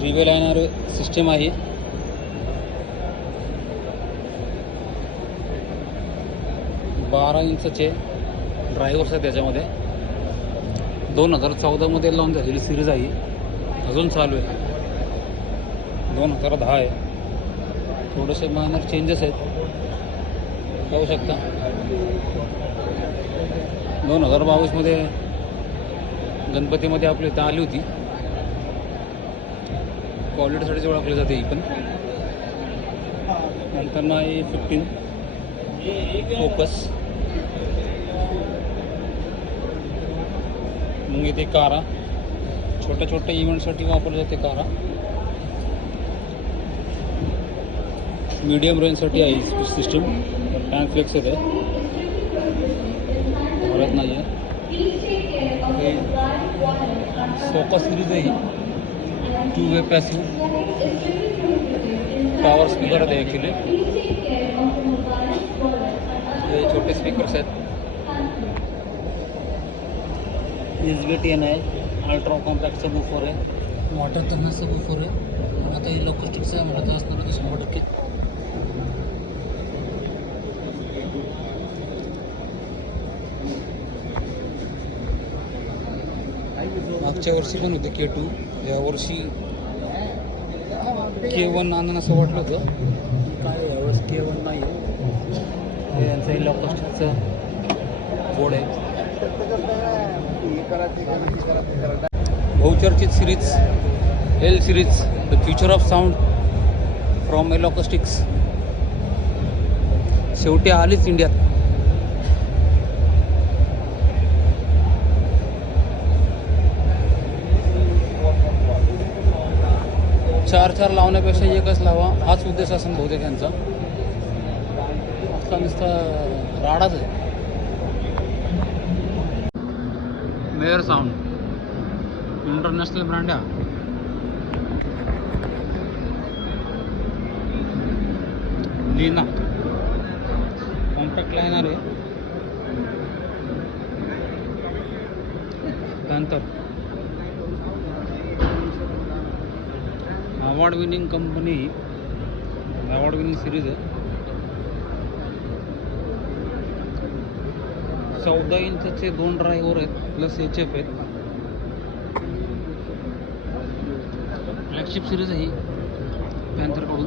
3 वे liner system आहे. बारा इंचचे drivers आहेत त्याच्यामध्ये. 2014 मध्ये लॉन्च झालेली सिरीज आहे, अजून चालू आहे. 2010 आहे. थोडेसे मायनर चेंजेस आहेत, पाहू शकता. 2022 मध्ये गणपतीमध्ये आपली इथं आली होती. क्वालिटीसाठी ओळखली जाते ही पण. नंतर ना A15 फोकस. मग इथे कारा, छोट्या छोट्या इव्हेंटसाठी वापरली जाते कारा. मीडियम रेंजसाठी आहे सिस्टम. टँक फ्लेक्स येते, परत नाही आहे. सोका सिरीज आहे, 2 वे पॅसिव्ह. पॉवर स्पीकर आहे ॲक्च्युली. हे छोटे स्पीकर्स आहेत. SBTN आहे. अल्ट्रा कॉम्पॅक्टचा बूफर आहे. वॉटर थर्मसचा बूफर आहे. आता हे लोकस्टिकचं म्हणत असणार ते 100%. मागच्या वर्षी पण होते K2, यावर्षी K1 आणून असं वाटलं होतं. काय यावेळेस K1 नाही आहे. हे यांचं इलेक्ट्रॉनिक्सचं बोर्ड आहे. बहुचर्चित series L series, the future of sound from electronics शेवटी आलीच इंडियात. चार लावण्यापेक्षा एकच लावा, हाच उद्देश असेल बहुतेक यांचा. आता नुसता राडाच आहे. मेयर साऊंड इंटरनॅशनल ब्रँड आहे. लीना कॉम्पॅक्ट लायनर आहे. त्यानंतर award winning company, award winning series आहे. 14 इंचचे 2 ड्रायव्हर आहेत, प्लस HF आहेत. फ्लॅगशिप सिरीज आहे ही पॅन्थरकडून.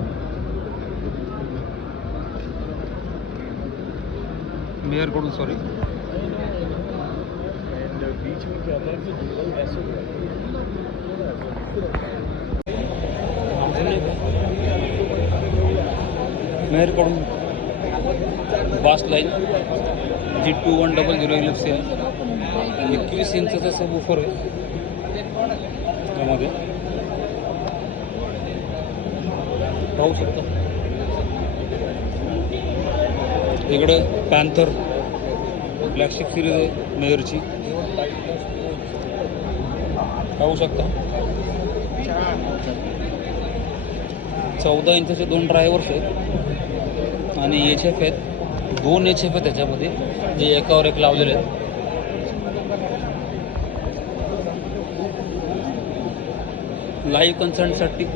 मेयरकडून, सॉरी. मेयरकडून बास लाईन G2100 LFC आहे. 21 इंचचं असं बूफर आहे त्यामध्ये, पाहू शकता. इकडं पॅन्थर फ्लॅगशिप सिरीज आहे मेयरची, पाहू शकता. 14 इंचचे 2 ड्रायव्हर्स आहेत आणि HF आहेत. 2 HF आहेत त्याच्यामध्ये, जे एकावर एक लावलेले आहेत. लाईव्ह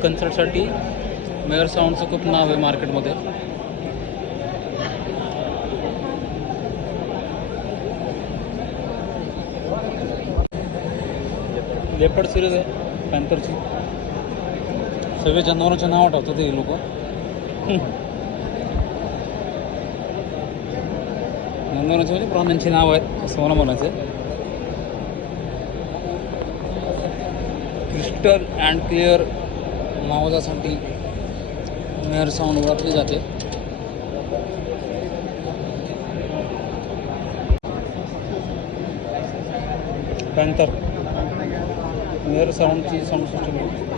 कन्सर्टसाठी मेयर साऊंडचं खूप नाव आहे मार्केटमध्ये. लेपर्ड सिरीज आहे पॅन्थरची. सगळे जनावरांचे नाव आठवतात हे लोक. जनावरांचे म्हणजे प्राण्यांची नाव आहेत असं मला म्हणायचं आहे. क्रिस्टल अँड क्लिअर नावासाठी मेयर साऊंड ओळखली जाते. पॅन्थर मेयर साऊंडची साऊंड सिस्टम आहे.